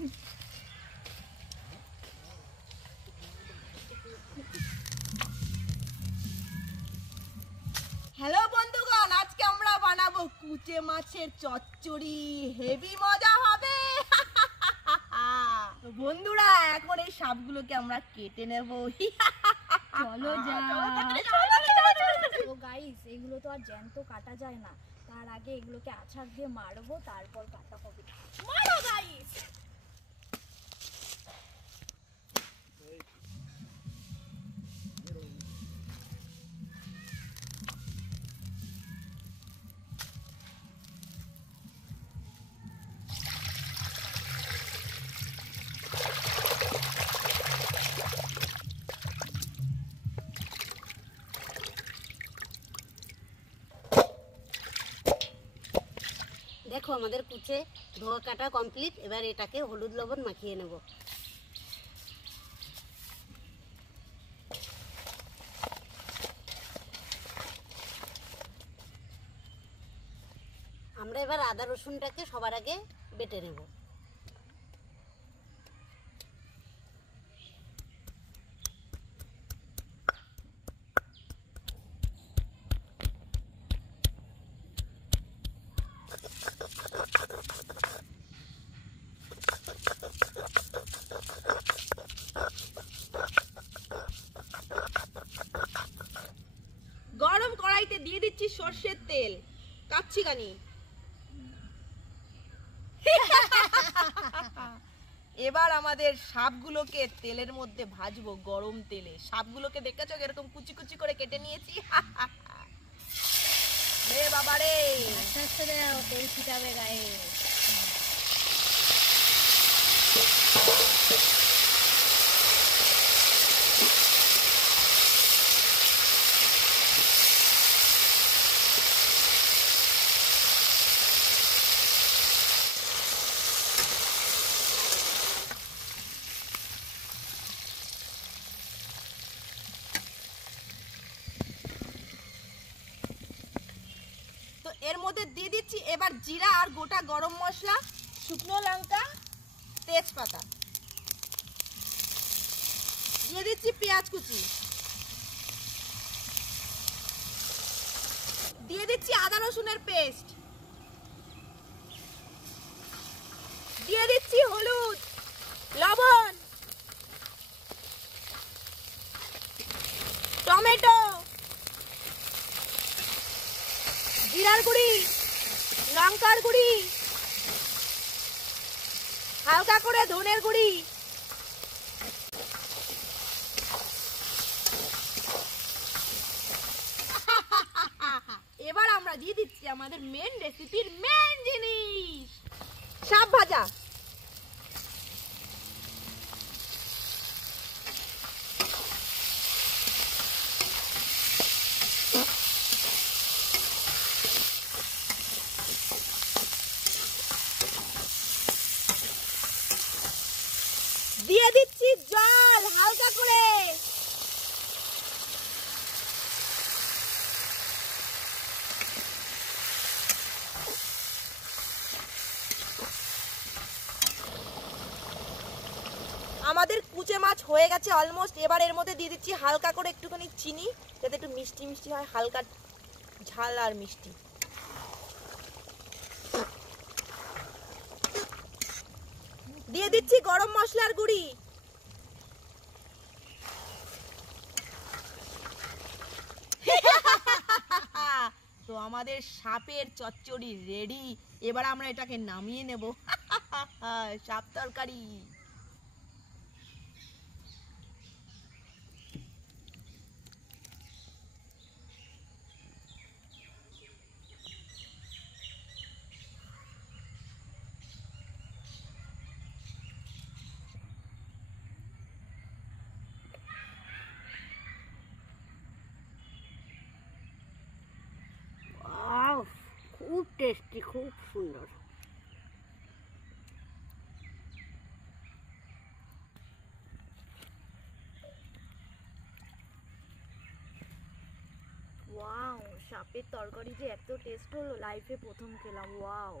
হ্যালো বন্ধুগণ, আজকে আমরা বানাবো কুচে মাছের চচ্চড়ি। হেভি মজা হবে। বন্ধুরা, এখন এই সবগুলোকে আমরা কেটে নেব। চলো তো গাইস, এগুলো তো আর জ্যান্ত কাটা যায় না। তার আগে এগুলোকে আছাড় দিয়ে মারবো, তারপর কাটা হবে। মারো গাইস। দেখো আমাদের কুচে ধোয়া কাটা কমপ্লিট। এবার এটাকে হলুদ লবণ মাখিয়ে নেব। আমরা এবার আদা রসুনটাকে সবার আগে বেটে নেব। গরম কড়াইতে দিয়ে দিচ্ছি সর্ষের তেল। কাচ্ছি গানি। এবার আমাদের সাপগুলোকে তেলের মধ্যে ভাজবো, গরম তেলে। সাপগুলোকে দেখেছো এরকম কুচি কুচি করে কেটে নিয়েছি। রে বাবা রে, আস্তে আস্তে দাও, তেল ছিটাবে গায়ে। তো এর মধ্যে দিয়ে দিচ্ছি এবার জিরা আর গোটা গরম মশলা, শুকনো লঙ্কা, তেজপাতা। দিয়ে দিচ্ছি পেঁয়াজ কুচি। দিয়ে দিচ্ছি আদা রসুনের পেস্ট। দিয়ে দিচ্ছি হলুদ, লবণ, টমেটো, জিরার গুঁড়ি, লঙ্কার গুঁড়ি, হালকা করে ধনের গুঁড়ি। এবার আমরা দিয়ে দিচ্ছি আমাদের মেন রেসিপির মেন জিনিস, সাপ ভাজা। দিয়ে দিচ্ছি জল হালকা করে। আমাদের কুচে মাছ হয়ে গেছে অলমোস্ট। এবার এর মধ্যে দিয়ে দিচ্ছি হালকা করে একটুখানি চিনি, যাতে একটু মিষ্টি মিষ্টি হয়, হালকা ঝাল আর মিষ্টি। দিয়ে দিচ্ছি গরম মশলার গুঁড়ি। তো আমাদের সাপের চচ্চড়ি রেডি। এবার আমরা এটাকে নামিয়ে নেব। সাপ তরকারি। খুব টেস্টি, খুব সুন্দর। ওয়াও, সাপের তরকারি যে এত টেস্ট হলো, লাইফে প্রথম খেলাম। ওয়াও।